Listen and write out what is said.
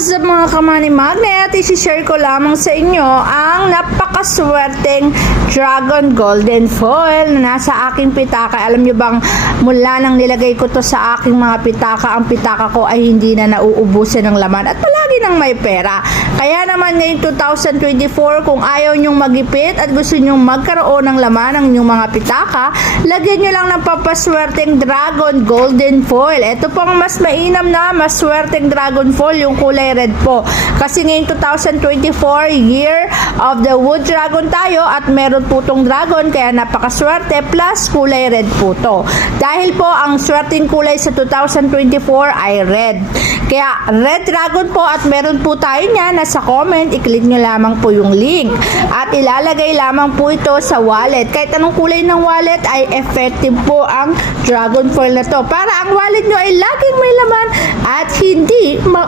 What's up mga kamani magnet? Isi-share ko lamang sa inyo ang napakaswerteng Dragon Golden Foil na nasa aking pitaka. Alam nyo bang mula nang nilagay ko to sa aking mga pitaka, ang pitaka ko ay hindi na nauubusan ng laman at palagi nang may pera. Kaya naman ngayong 2024, kung ayaw nyong magipit at gusto nyong magkaroon ng laman ng inyong mga pitaka, lagyan nyo lang ng papaswerteng Dragon Golden Foil. Ito pong mas mainam na maswerteng Dragon Foil, yung kulay red po. Kasi ngayong 2024, year of the wood dragon tayo at meron po tong dragon, kaya napakaswerte, plus kulay red po to. Dahil po ang swerteng kulay sa 2024 ay red. Kaya red dragon po at meron po tayo niya. Nasa comment, i-click nyo lamang po yung link at ilalagay lamang po ito sa wallet. Kahit anong kulay ng wallet ay effective po ang Dragon Foil na to para ang wallet nyo ay laging may laman at hindi